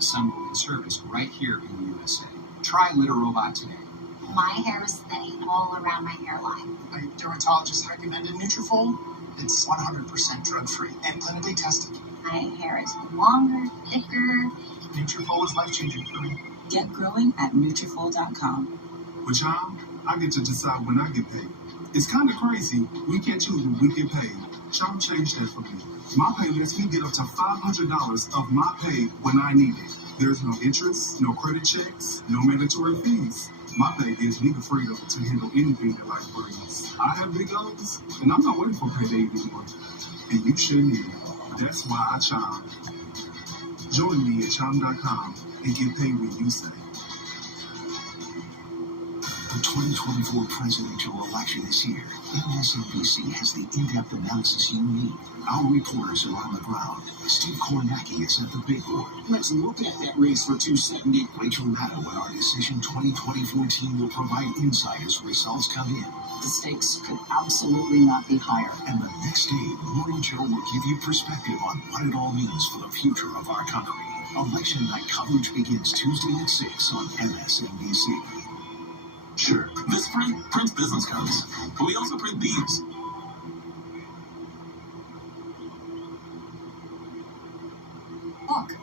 assembled and serviced right here in the USA. Try LitterRobot today. My hair is thinning all around my hairline. My dermatologist recommended Nutrafol. It's 100% drug-free and clinically tested. My hair is longer, thicker. Nutrafol is life-changing for me. Get growing at Nutrafol.com. With Chime, I get to decide when I get paid. It's kind of crazy. We can't choose when we get paid. Chime changed that for me. My pay lets me get up to $500 of my pay when I need it. There's no interest, no credit checks, no mandatory fees. My pay gives me the freedom to handle anything that life brings. I have big goals, and I'm not waiting for payday anymore. And you shouldn't either. That's why I Chime. Join me at Chime.com and get paid when you say. The 2024 presidential election is here. MSNBC has the in-depth analysis you need. Our reporters are on the ground. Steve Kornacki is at the big board. Let's look at that race for 270. Rachel Maddow and our Decision 2024 team will provide insight as results come in. The stakes could absolutely not be higher. And the next day, Morning Joe will give you perspective on what it all means for the future of our country. Election night coverage begins Tuesday at 6 on MSNBC. Sure, this prints business cards, but we also print these. Look,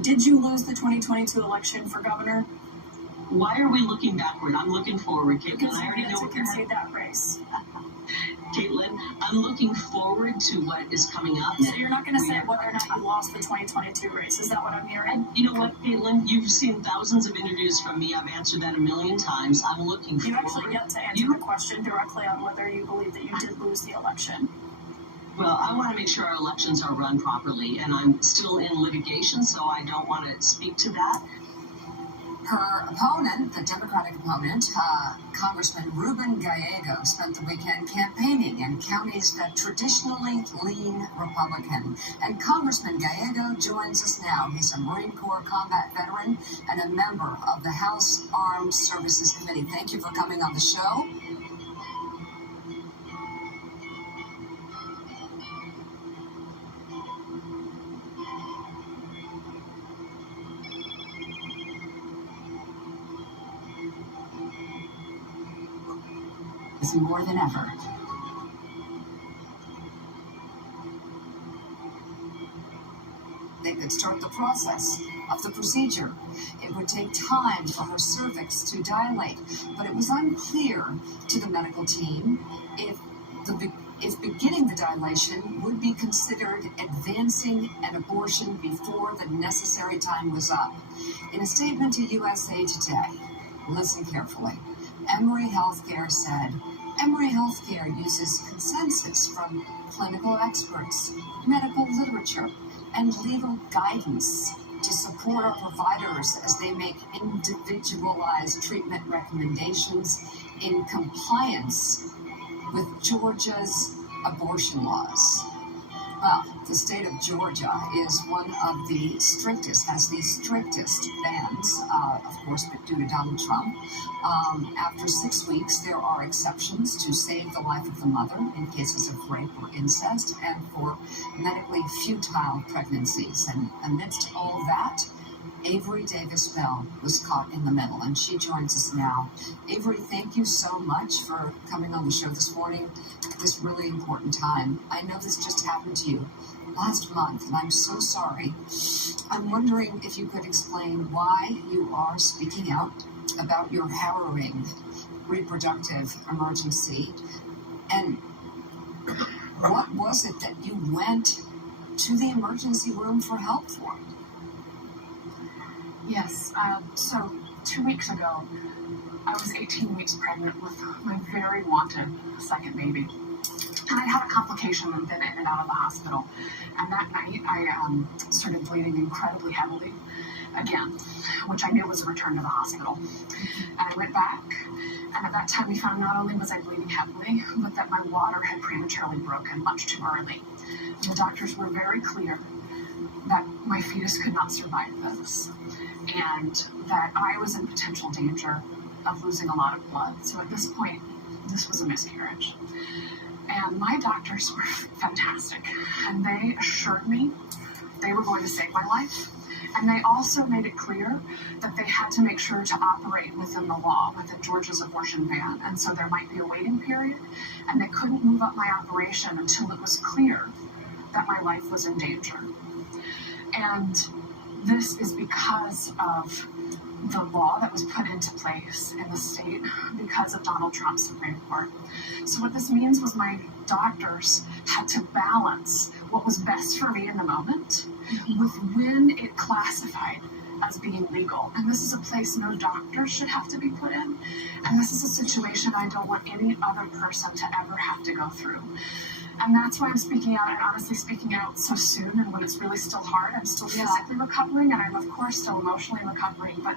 did you lose the 2022 election for governor? Why are we looking backward? I'm looking forward, Caitlin. Because I already know you can see that race. Caitlin, I'm looking forward to what is coming up. So you're not going to say whether or not you lost the 2022 race. Is that what I'm hearing? You know what, Caitlin? You've seen thousands of interviews from me. I've answered that a million times. I'm looking forward. You actually yet to answer the question directly on whether you believe that you did lose the election. Well, I want to make sure our elections are run properly, and I'm still in litigation, so I don't want to speak to that. Her opponent, the Democratic opponent, Congressman Ruben Gallego, spent the weekend campaigning in counties that traditionally lean Republican. And Congressman Gallego joins us now. He's a Marine Corps combat veteran and a member of the House Armed Services Committee. Thank you for coming on the show. Is more than ever. They could start the process of the procedure. It would take time for her cervix to dilate, but it was unclear to the medical team if beginning the dilation would be considered advancing an abortion before the necessary time was up. In a statement to USA Today, listen carefully. Emory Healthcare said, Emory Healthcare uses consensus from clinical experts, medical literature, and legal guidance to support our providers as they make individualized treatment recommendations in compliance with Georgia's abortion laws. Well, the state of Georgia is one of the strictest, has the strictest bans, of course, due to Donald Trump. After 6 weeks, there are exceptions to save the life of the mother in cases of rape or incest and for medically futile pregnancies. And amidst all that, Avery Davis Bell was caught in the middle, and she joins us now. Avery, thank you so much for coming on the show this morning at this really important time. I know this just happened to you last month, and I'm so sorry. I'm wondering if you could explain why you are speaking out about your harrowing reproductive emergency, and what was it that you went to the emergency room for help for? Yes, so 2 weeks ago, I was 18 weeks pregnant with my very wanted second baby. And I had a complication and been in and out of the hospital. And that night, I started bleeding incredibly heavily again, which I knew was a return to the hospital. And I went back, and at that time, we found not only was I bleeding heavily, but that my water had prematurely broken much too early. And the doctors were very clear that my fetus could not survive this, and that I was in potential danger of losing a lot of blood. So at this point, this was a miscarriage. And my doctors were fantastic, and they assured me they were going to save my life. And they also made it clear that they had to make sure to operate within the law, within Georgia's abortion ban. And so there might be a waiting period, and they couldn't move up my operation until it was clear that my life was in danger. And this is because of the law that was put into place in the state because of Donald Trump's Supreme Court. So what this means was my doctors had to balance what was best for me in the moment with when it classified as being legal. And this is a place no doctor should have to be put in. And this is a situation I don't want any other person to ever have to go through. And that's why I'm speaking out, and honestly speaking out so soon, and when it's really still hard. I'm still physically recovering, and I'm of course still emotionally recovering, but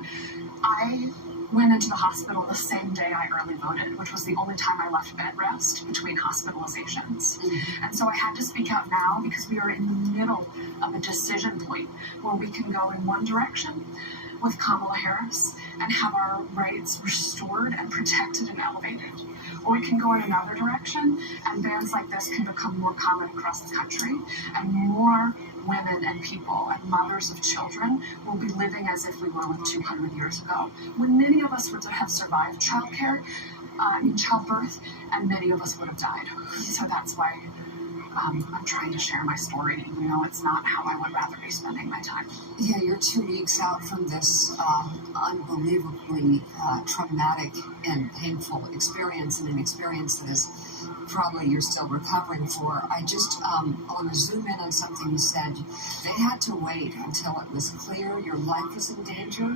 I went into the hospital the same day I early voted, which was the only time I left bed rest between hospitalizations. And so I had to speak out now because we are in the middle of a decision point where we can go in one direction with Kamala Harris and have our rights restored and protected and elevated. Or we can go in another direction, and bans like this can become more common across the country, and more women and people and mothers of children will be living as if we were with 200 years ago, when many of us would have survived childbirth, and many of us would have died. So that's why I'm trying to share my story, even though it's not how I would rather be spending my time. Yeah, you're 2 weeks out from this unbelievably traumatic and painful experience, and an experience that is probably you're still recovering for. I just want to zoom in on something you said. They had to wait until it was clear your life was in danger.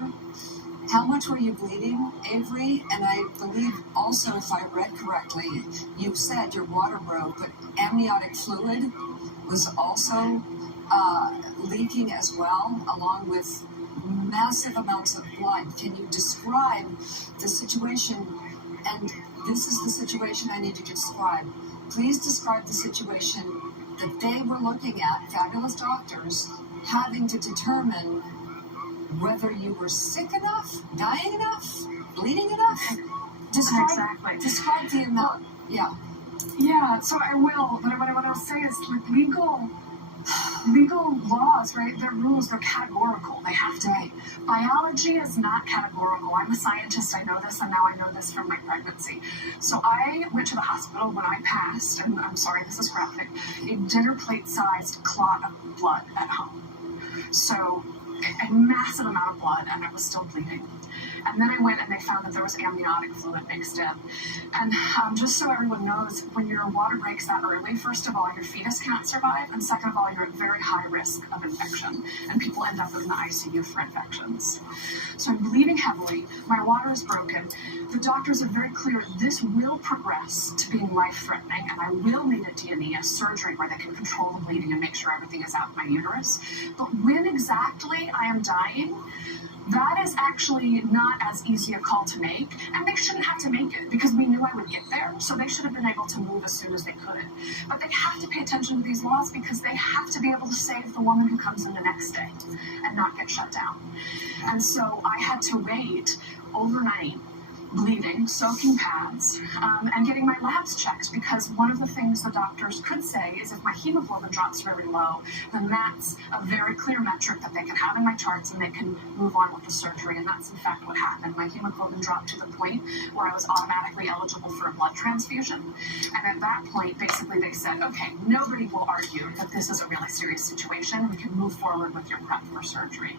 How much were you bleeding, Avery? And I believe also, if I read correctly, you said your water broke, but amniotic fluid was also leaking as well, along with massive amounts of blood. Can you describe the situation? And this is the situation I need you to describe. Please describe the situation that they were looking at, fabulous doctors, having to determine whether you were sick enough, dying enough, bleeding enough. Describe the amount. Yeah, so I will, but what I'll say is like legal laws, right? They're rules, they're categorical. They have to be. Biology is not categorical. I'm a scientist, I know this, and now I know this from my pregnancy. So I went to the hospital when I passed, and I'm sorry, this is graphic, a dinner plate-sized clot of blood at home. So a massive amount of blood, and I was still bleeding. And then I went and they found that there was amniotic fluid mixed in. And just so everyone knows, when your water breaks that early, first of all, your fetus can't survive, and second of all, you're at very high risk of infection, and people end up in the ICU for infections. So I'm bleeding heavily, my water is broken. The doctors are very clear, this will progress to being life-threatening, and I will need a D&E, a surgery where they can control the bleeding and make sure everything is out of my uterus. But when exactly I am dying, that is actually not as easy a call to make, and they shouldn't have to make it because we knew I would get there, so they should have been able to move as soon as they could. But they have to pay attention to these laws because they have to be able to save the woman who comes in the next day and not get shut down. And so I had to wait overnight, bleeding, soaking pads, and getting my labs checked, because one of the things the doctors could say is if my hemoglobin drops very low, then that's a very clear metric that they can have in my charts and they can move on with the surgery, and that's in fact what happened. My hemoglobin dropped to the point where I was automatically eligible for a blood transfusion, and at that point, basically they said, okay, nobody will argue that this is a really serious situation, we can move forward with your prep for surgery.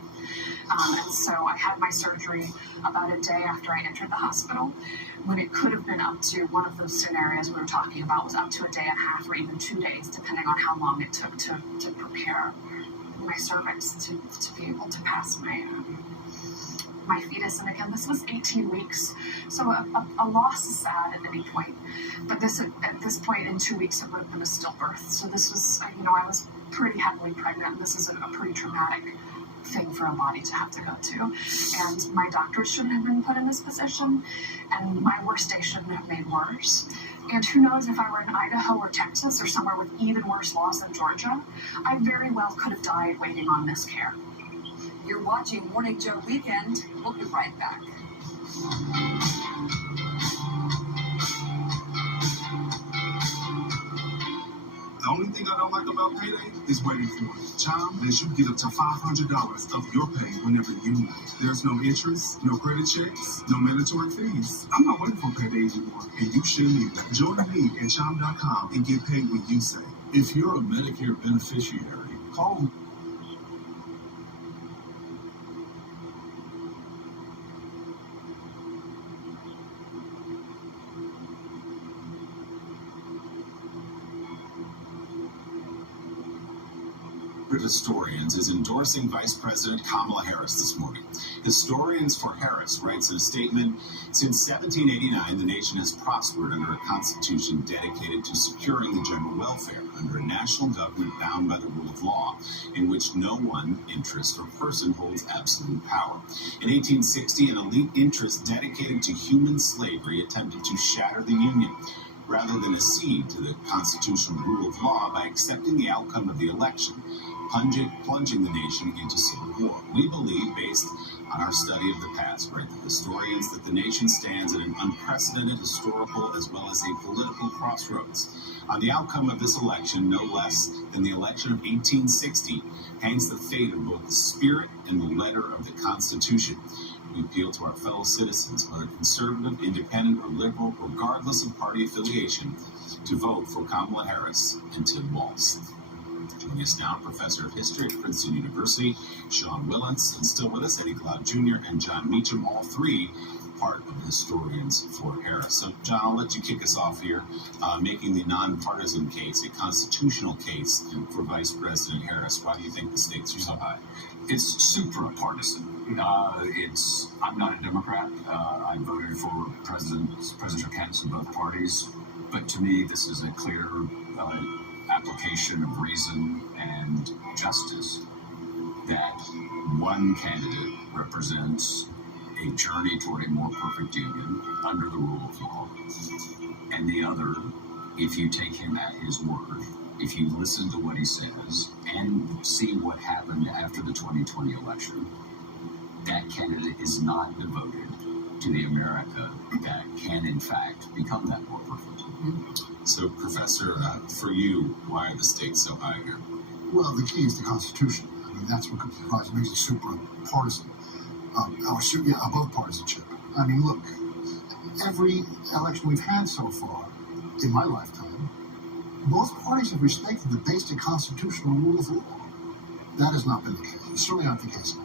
And so I had my surgery about a day after I entered the hospital, when it could have been up to, one of those scenarios we were talking about was up to a day and a half or even 2 days, depending on how long it took to prepare my cervix to be able to pass my fetus. And again, this was 18 weeks, so a loss is sad at any point, but at this point in 2 weeks it would have been a stillbirth. So this was, I was pretty heavily pregnant, and this is a pretty traumatic thing for a body to have to go to, and my doctors shouldn't have been put in this position, and my worst day shouldn't have made worse. And who knows, if I were in Idaho or Texas or somewhere with even worse laws than Georgia, I very well could have died waiting on this care. You're watching Morning Joe Weekend. We'll be right back. Only thing I don't like about payday is waiting for it. Chime lets you get up to $500 of your pay whenever you need. There's no interest, no credit checks, no mandatory fees. I'm not waiting for payday anymore, and you shouldn't either. Join me at Chime.com and get paid when you say. If you're a Medicare beneficiary, call Historians is endorsing Vice President Kamala Harris this morning. Historians for Harris writes in a statement, since 1789, the nation has prospered under a constitution dedicated to securing the general welfare under a national government bound by the rule of law, in which no one, interest, or person holds absolute power. In 1860, an elite interest dedicated to human slavery attempted to shatter the Union, rather than accede to the constitutional rule of law by accepting the outcome of the election, plunging the nation into civil war. We believe, based on our study of the past, write the historians, that the nation stands at an unprecedented historical as well as a political crossroads. On the outcome of this election, no less than the election of 1860, hangs the fate of both the spirit and the letter of the Constitution. We appeal to our fellow citizens, whether conservative, independent, or liberal, regardless of party affiliation, to vote for Kamala Harris and Tim Walz. Joining us now, Professor of History at Princeton University, Sean Willents, and still with us, Eddie Glaude Jr. and John Meacham, all three part of the Historians for Harris. So, John, I'll let you kick us off here, making the nonpartisan case, a constitutional case for Vice President Harris. Why do you think the stakes are so high? It's supra-partisan. I'm not a Democrat. I voted for presidential candidates in both parties. But to me, this is a clear application of reason and justice that one candidate represents a journey toward a more perfect union under the rule of law. And the other, if you take him at his word, if you listen to what he says and see what happened after the 2020 election, that candidate is not devoted to the America that can, in fact, become that more perfect. So, Professor, for you, why are the stakes so high here? Well, the key is the Constitution. I mean, that's what makes it super partisan, above partisanship. I mean, look, every election we've had so far in my lifetime, both parties have respected the basic constitutional rule of law. That has not been the case. It's certainly not the case now.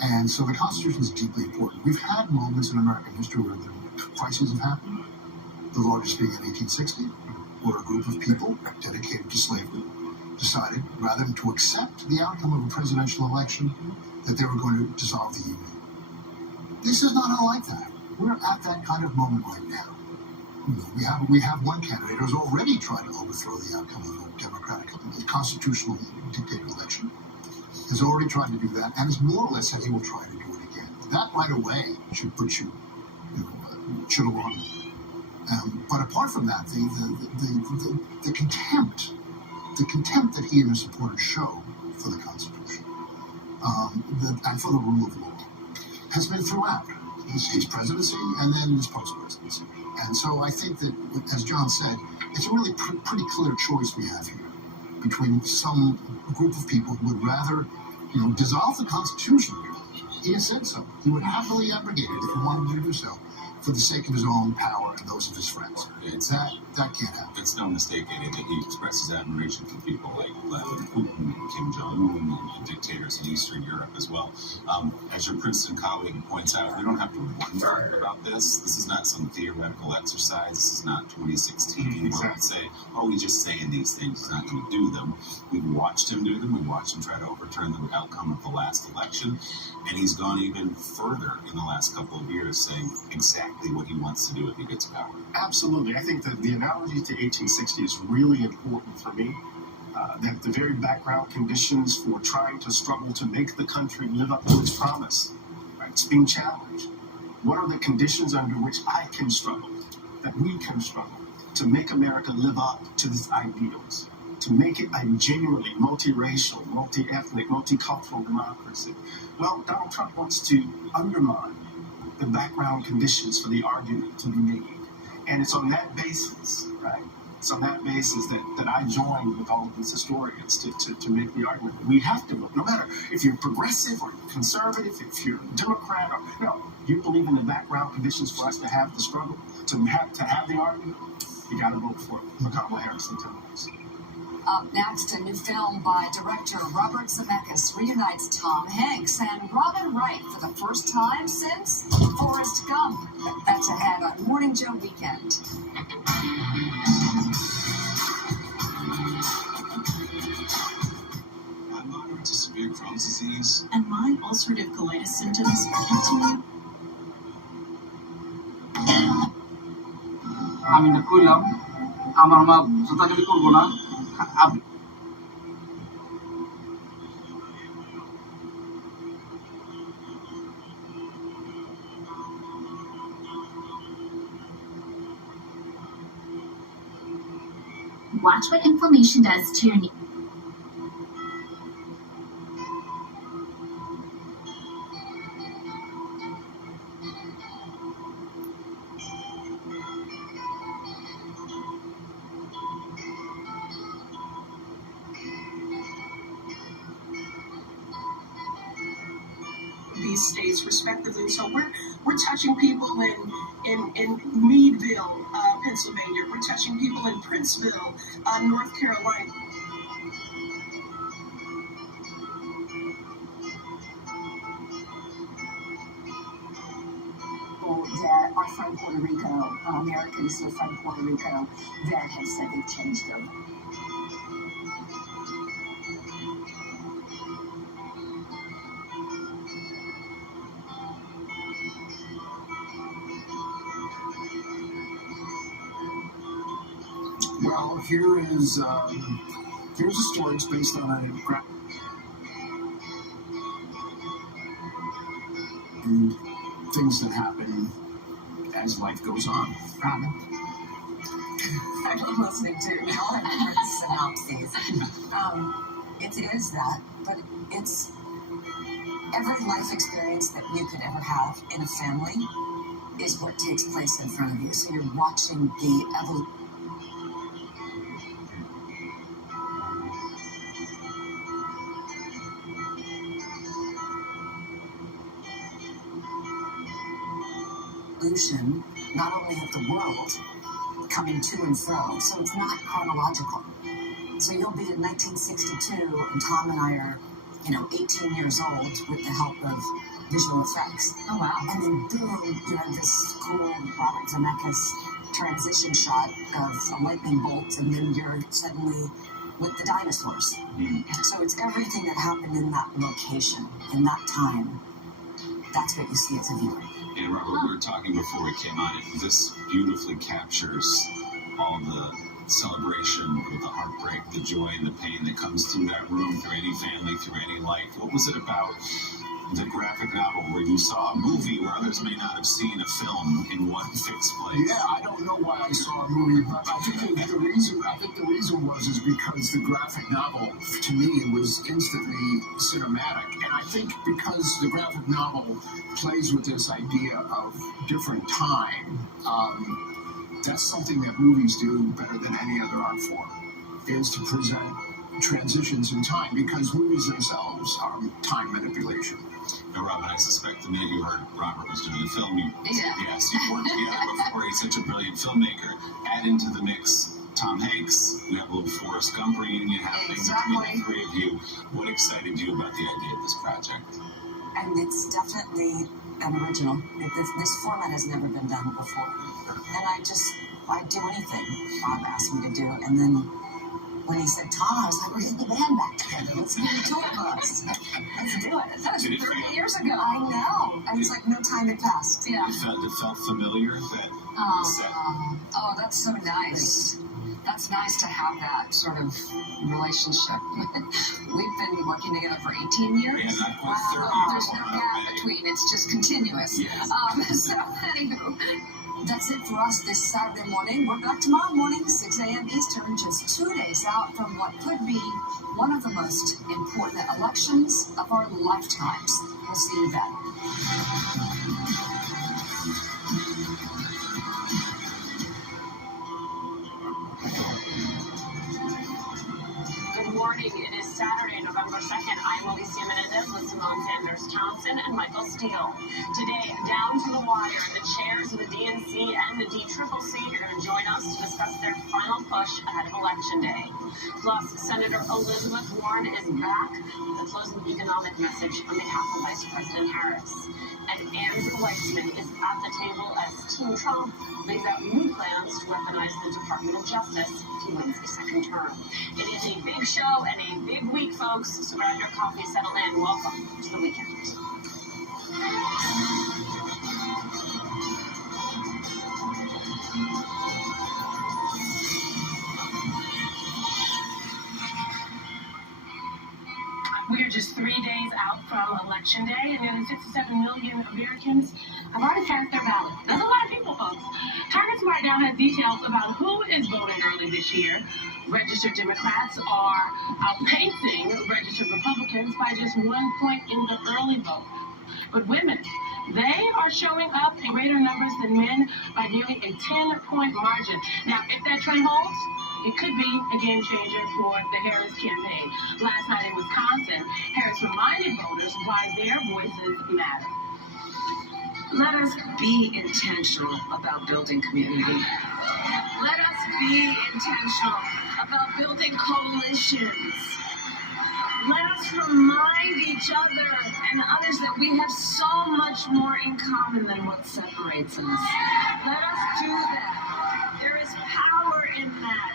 And so the Constitution is deeply important. We've had moments in American history where the crises have happened, the largest being in 1860, where a group of people dedicated to slavery decided, rather than to accept the outcome of a presidential election, that they were going to dissolve the Union. This is not unlike that. We're at that kind of moment right now. We have one candidate who's already tried to overthrow the outcome of a democratic, constitutional dictated election, has already tried to do that, and has more or less said he will try to do it again. That right away should put you, should alarm you. But apart from that, the contempt that he and his supporters show for the Constitution and for the rule of law has been throughout his presidency and then his post-presidency. And so I think that, as John said, it's a really pretty clear choice we have here between some group of people who would rather, dissolve the Constitution. He has said so. He would happily abrogate it if he wanted to do so, for the sake of his own power and those of his friends. That can't happen. It's no mistake, Eddie, that he expresses admiration for people like Vladimir Putin and Kim Jong-un and dictators in Eastern Europe as well. As your Princeton colleague points out, we don't have to wonder about this. This is not some theoretical exercise. This is not 2016 where we say, he's just saying these things. He's not going to do them. We've watched him do them. We've watched him try to overturn the outcome of the last election. And he's gone even further in the last couple of years, saying exactly what he wants to do if he gets power. Absolutely. I think that the analogy to 1860 is really important for me. That the very background conditions for trying to struggle to make the country live up to its promise, right? It's being challenged. What are the conditions under which I can struggle, that we can struggle, to make America live up to its ideals, to make it a genuinely multiracial, multi-ethnic, multicultural democracy? Well, Donald Trump wants to undermine the background conditions for the argument to be made. And it's on that basis, right, It's on that basis that I joined with all of these historians to make the argument that we have to vote. No matter if you're progressive or conservative, if you're a Democrat or no, you believe in the background conditions for us to have the struggle, to have the argument, you got to vote for Kamala Harris in 10 months. Up next, a new film by director Robert Zemeckis reunites Tom Hanks and Robin Wright for the first time since Forrest Gump. That's ahead on Morning Joe Weekend. I'm moderate to severe Crohn's disease. And my ulcerative colitis symptoms continue. আমি না কইলাম আমার মা জুতাকালি করবো না Watch what inflammation does to your knee. These states respectively. So we're touching people in Meadville, Pennsylvania. We're touching people in Princeville, North Carolina. That are from Puerto Rico, Americans who are from Puerto Rico, that have said they've changed their Well, here's a story. It's based on and things that happen as life goes on. Robin. I've been listening to all the different synopses. It is that, but it's every life experience that you could ever have in a family is what takes place in front of you. So you're watching the evolution. Not only of the world coming to and fro, so it's not chronological. So you'll be in 1962, and Tom and I are, 18 years old with the help of visual effects. Oh, wow. And then boom, this cool Robert Zemeckis transition shot of a lightning bolt, and then you're suddenly with the dinosaurs. So it's everything that happened in that location, in that time. That's what you see as a viewer. And Robert, we were talking before we came on. This beautifully captures all the celebration, the heartbreak, the joy, and the pain that comes through that room, through any family, through any life. What was it about the graphic novel where you saw a movie where others may not have seen a film in one fixed place? Yeah, I don't know why I saw a movie, but I think the reason was because the graphic novel, to me, was instantly cinematic. And I think because the graphic novel plays with this idea of different time, that's something that movies do better than any other art form, is to present transitions in time, because movies themselves are time manipulation. Now, Robin, I suspect the minute you heard Robert was doing the film, you worked together before. He's such a brilliant filmmaker. Add into the mix Tom Hanks. We have a little Forrest Gump reunion happening between the three of you. What excited you about the idea of this project? And it's definitely an original. This format has never been done before. And I'd do anything Bob asked me to do. And then when he said Tom, I was like, we're getting the band back together. Let's do a tour bus. Let's do it. That was 30 years ago. I know. And it's like no time had passed. Yeah. It felt familiar, that set? Oh, that's so nice. That's nice to have that sort of relationship. We've been working together for 18 years. Yeah, not quite 30. There's no gap between. It's just continuous. Yes. So, anywho, that's it for us this Saturday morning. We're back tomorrow morning, 6 a.m. Eastern, just 2 days out from what could be one of the most important elections of our lifetimes. We'll see you then. November 2nd, I'm Alicia Menendez with Simone Sanders Townsend and Michael Steele. Today, down to the wire, the chairs of the DNC and the DCCC are going to join us to discuss their final push ahead of Election Day. Plus, Senator Elizabeth Warren is back with a closing economic message on behalf of Vice President Harris. And Andrew Weissman is at the table as Team Trump lays out new plans to weaponize the Department of Justice if he wins a second term. It is a big show and a big week, folks, so grab your coffee, settle in. Welcome to the weekend. We are just 3 days out from Election Day, and nearly 67 million Americans have already cast their ballot. That's a lot of people, folks. Target Smart now has details about who is voting early this year. Registered Democrats are outpacing registered Republicans by just 1 point in the early vote. But women, they are showing up in greater numbers than men by nearly a 10-point margin. Now, if that trend holds, it could be a game changer for the Harris campaign. Last night in Wisconsin, Harris reminded voters why their voices matter. Let us be intentional about building community. Let us be intentional about building coalitions. Let us remind each other and others that we have so much more in common than what separates us. Let us do that. There is power in that.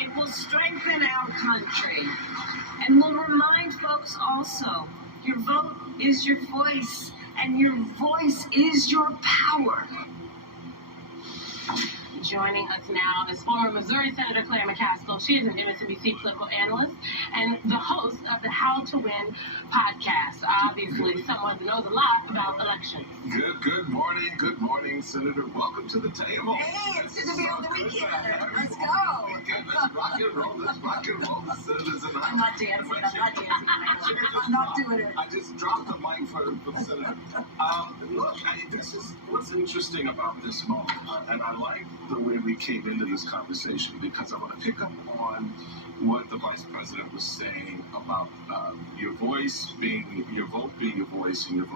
It will strengthen our country. And we'll remind folks also, your vote is your voice, and your voice is your power. Joining us now is former Missouri Senator Claire McCaskill. She is an MSNBC political analyst and the host of the How to Win podcast. Obviously, someone who knows a lot about elections. Good morning, Senator. Welcome to the table. Hey, it's good to be on the weekend. Let's go. Let's rock and roll. The senators and I'm not dancing. I'm not doing it. I just dropped the mic for the senator. Look, this is what's interesting about this moment, and I like the way we came into this conversation because I want to pick up on what the vice president was saying about your voice being your vote being your voice, and your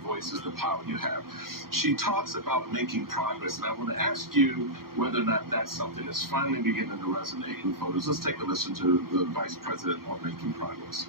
voice is the power you have. She talks about making progress, and I want to ask you whether or not that's something that's finally beginning to resonate with voters. Let's take a listen to the vice president on making progress.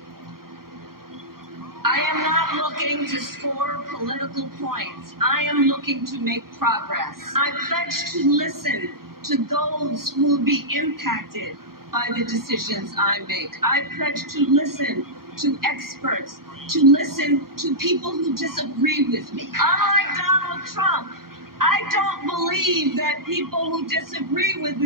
I am not looking to score political points. I am looking to make progress. I pledge to listen to those who will be impacted by the decisions I make. I pledge to listen to experts, to listen to people who disagree with me. Unlike Donald Trump, I don't believe that people who disagree with me